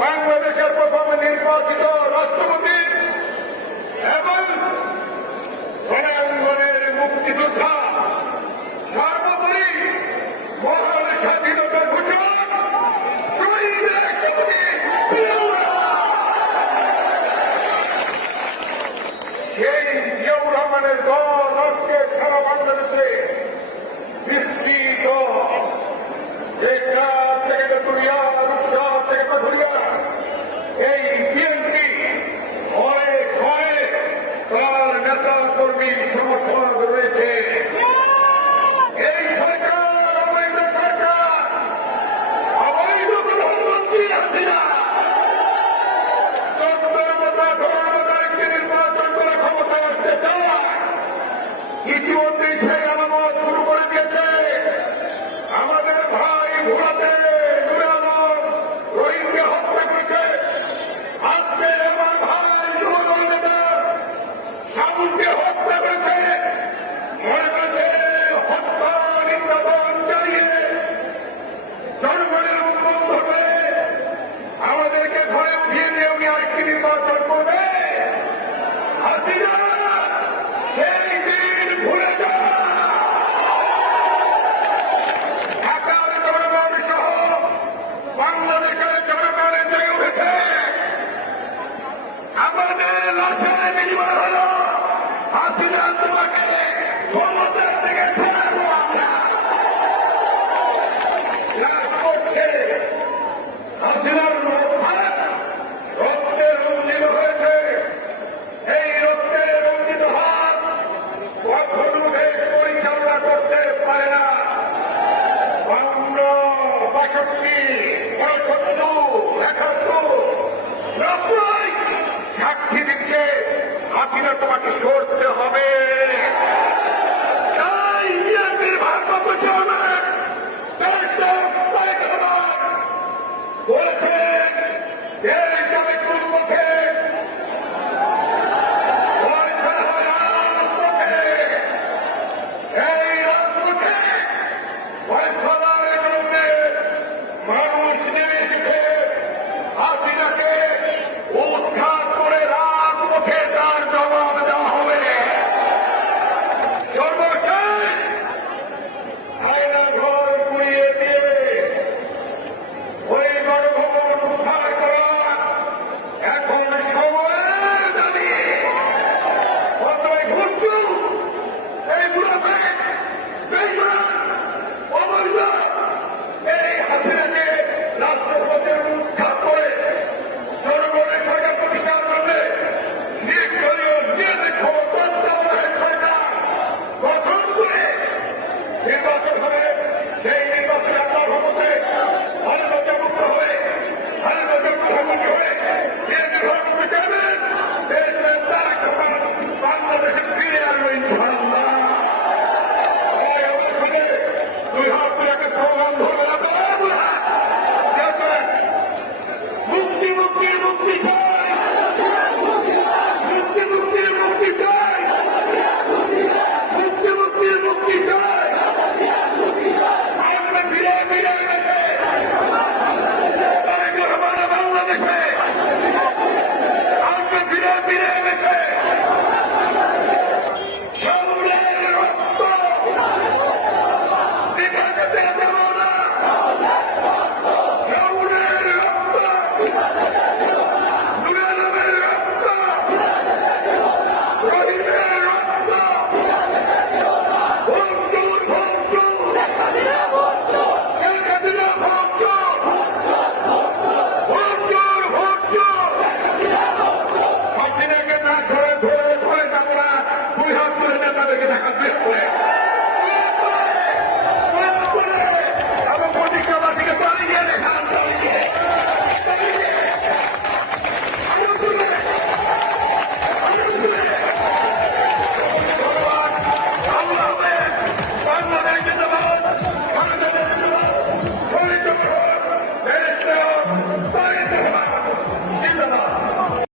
বাংলাদেশের প্রথম নির্বাচিত রাষ্ট্রপতি এবং রণাঙ্গনের মুক্তিযোদ্ধা সর্বোপরি মহান স্বাধীনতা ঘোষক শহীদের কবি সেই জিয়াউর রহমানের দল আজকে সারা বাংলাদেশে বিস্তৃত এই বিএনপি অনেক অনেক তার নেতা কর্মীর সমর্থন রয়েছে। এই সরকার অবৈধ সরকার, অবৈধ প্রধানমন্ত্রী হাসিনা একটি নির্বাচন করে ক্ষমতায় আসতে চায়। ইতিমধ্যেই সেই আলামত শুরু করে দিয়েছে। আমাদের ভাই ভোলাতে রোহিঙ্গা হত্যা করেছে। আজকে আমার ভাই যুবদল নেতা সাবুনকে হত্যা করেছে। মনে করেছে হত্যা নির্যাতন চালিয়ে জনগণের উন্মুখ হবে, আমাদেরকে ঘরে উঠিয়ে দিয়ে উনি আরেকটি নির্বাচন করবে। হাসিনা সেই দিন ভুলে যায়। ঢাকার জনগণ সহ বাংলাদেশের জনগণের জেগে উঠেছে। আমাদের লাশের বিনিময় হল হাসিনা তোমাকে ক্ষমতা থেকে ছাড়াবো আমরা। করছে হাসিনার রক্তে রঞ্জিত হয়েছে। এই রক্তে রঞ্জিত হাত কখনো দেশ পরিচালনা করতে পারে না। 62, 71, 90 সাক্ষী দিচ্ছে হাসিনা তোমাকে সর